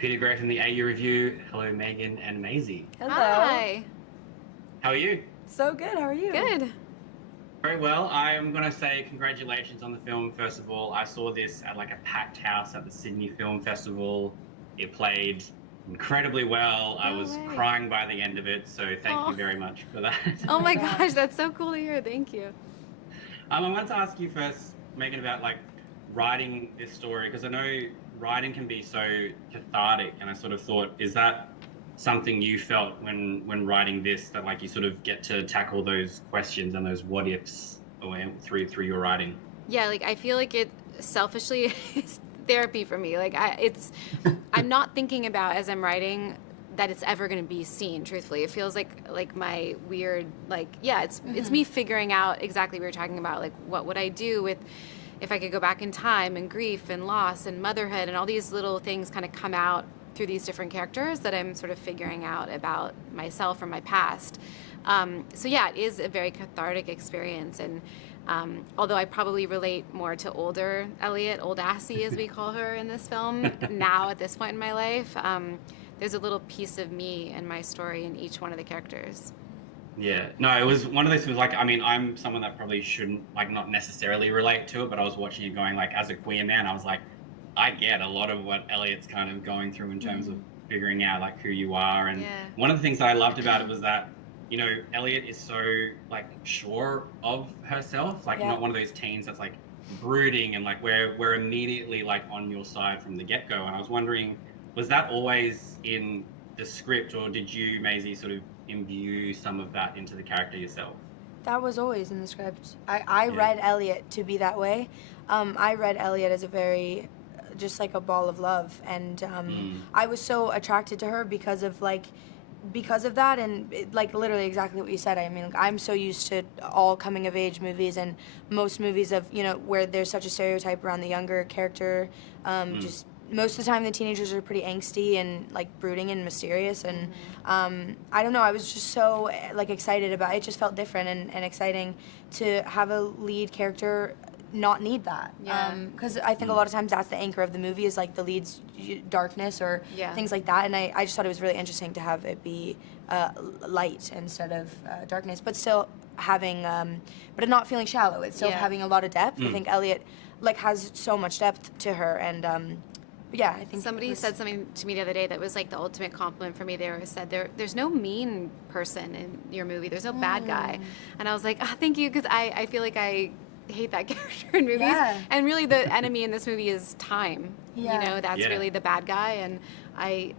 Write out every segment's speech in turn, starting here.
Peter Gray from the AU Review. Hello, Megan and Maisy. Hello. Hi. How are you? So good. How are you? Good. Very well. I am going to say congratulations on the film, first of all. I saw this at like a packed house at the Sydney Film Festival. It played incredibly well. I was way. crying by the end of it, so thank you very much for that. Oh my gosh, that's so cool to hear. Thank you. I wanted to ask you first, Megan, about like writing this story, because I know writing can be so cathartic, and I sort of thought, is that something you felt when writing this, that like you sort of get to tackle those questions and those what ifs through your writing? Yeah, like I feel like it selfishly is therapy for me. Like I'm not thinking about as I'm writing that it's ever going to be seen. Truthfully, it feels like my weird it's me figuring out exactly what you're talking about. Like what would I do with if I could go back in time, and grief and loss and motherhood and all these little things kind of come out through these different characters that I'm sort of figuring out about myself or my past. So yeah, it is a very cathartic experience. And although I probably relate more to older Elliott, old Assy as we call her in this film, now at this point in my life, there's a little piece of me and my story in each one of the characters. Yeah, no, it was one of those things. Like, I mean, I'm someone that probably shouldn't, like, not necessarily relate to it, but I was watching it going, like, as a queer man, I was like, I get a lot of what Elliott's kind of going through in terms of figuring out like who you are. And one of the things that I loved about it was that, you know, Elliott is so like sure of herself, like not one of those teens that's like brooding and like we're immediately like on your side from the get-go. And I was wondering, was that always in the script, or did you, Maisy, sort of imbue some of that into the character yourself? That was always in the script. I read Elliott to be that way. I read Elliott as a very just like a ball of love, and I was so attracted to her because of that, and like literally exactly what you said. I mean, like, I'm so used to all coming of age movies and most movies of, you know, where there's such a stereotype around the younger character. Just most of the time the teenagers are pretty angsty and like brooding and mysterious, and I don't know, I was just so like excited about it. It just felt different and exciting to have a lead character not need that, because I think a lot of times that's the anchor of the movie, is like the lead's darkness or things like that, and I just thought it was really interesting to have it be light instead of darkness, but still having but not feeling shallow. It's still having a lot of depth. I think Elliott like has so much depth to her, and yeah, I think somebody said something to me the other day that was like the ultimate compliment for me. They said there's no mean person in your movie, there's no bad guy, and I was like, oh, thank you, because I feel like I hate that character in movies, and really the enemy in this movie is time. You know, that's really the bad guy, and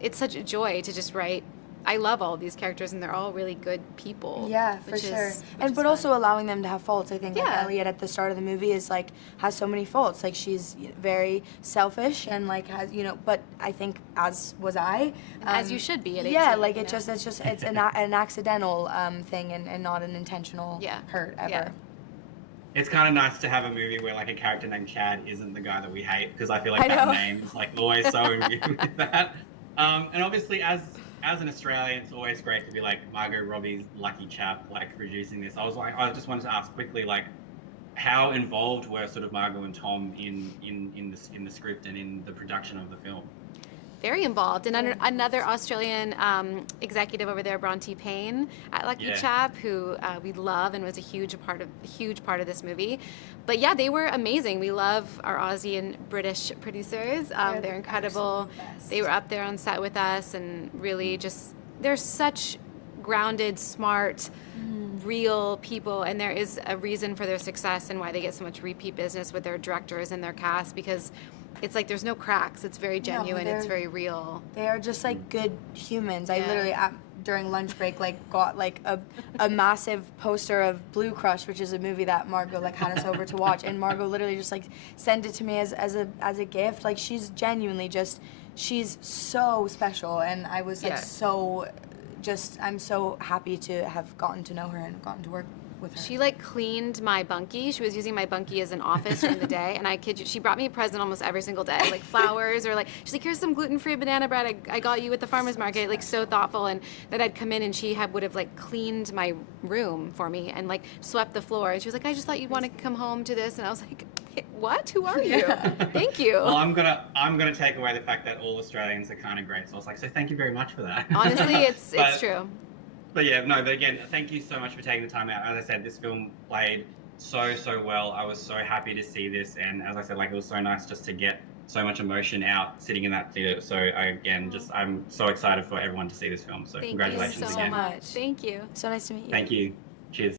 it's such a joy to just write. I love all of these characters, and they're all really good people. Yeah, for sure. But also allowing them to have faults. I think like Elliott at the start of the movie is like has so many faults. Like she's very selfish and like has, you know. But I think as was I. As you should be at 18. Yeah, like it's an accidental thing and not an intentional hurt ever. Yeah. It's kind of nice to have a movie where like a character named Chad isn't the guy that we hate, because I feel like that name is like always so imbued with that. And obviously as an Australian, it's always great to be like Margot Robbie's lucky chap, like producing this. I just wanted to ask quickly, like, how involved were sort of Margot and Tom in the script and in the production of the film? Very involved, and another Australian executive over there, Bronte Payne at Lucky Chap, who we love and was a huge part of this movie. But yeah, they were amazing. We love our Aussie and British producers. They're incredible. They were up there on set with us, and really just they're such grounded, smart, real people, and there is a reason for their success and why they get so much repeat business with their directors and their cast, because it's like there's no cracks. It's very genuine. It's very real. They are just like good humans. I literally during lunch break like got like a massive poster of Blue Crush, which is a movie that Margot like had us over to watch, and Margot literally just like sent it to me as a gift. Like she's genuinely she's so special, and I was like I'm so happy to have gotten to know her and gotten to work with her. She like cleaned my bunkie. She was using my bunkie as an office during the day, and I kid you, she brought me a present almost every single day, like flowers, or like she's like, here's some gluten-free banana bread I got you at the farmer's market, like so thoughtful. And that I'd come in and she would have like cleaned my room for me and like swept the floor, and she was like, I just thought you'd want to come home to this, and I was like, what? Who are you? Thank you. Well, I'm gonna take away the fact that all Australians are kind of great. So I was like, so thank you very much for that. Honestly, it's true. But yeah, no. But again, thank you so much for taking the time out. As I said, this film played so well. I was so happy to see this, and as I said, like it was so nice just to get so much emotion out sitting in that theater. So I'm so excited for everyone to see this film. So Thank congratulations you so again. much. Thank you. So nice to meet you. Thank you. Cheers.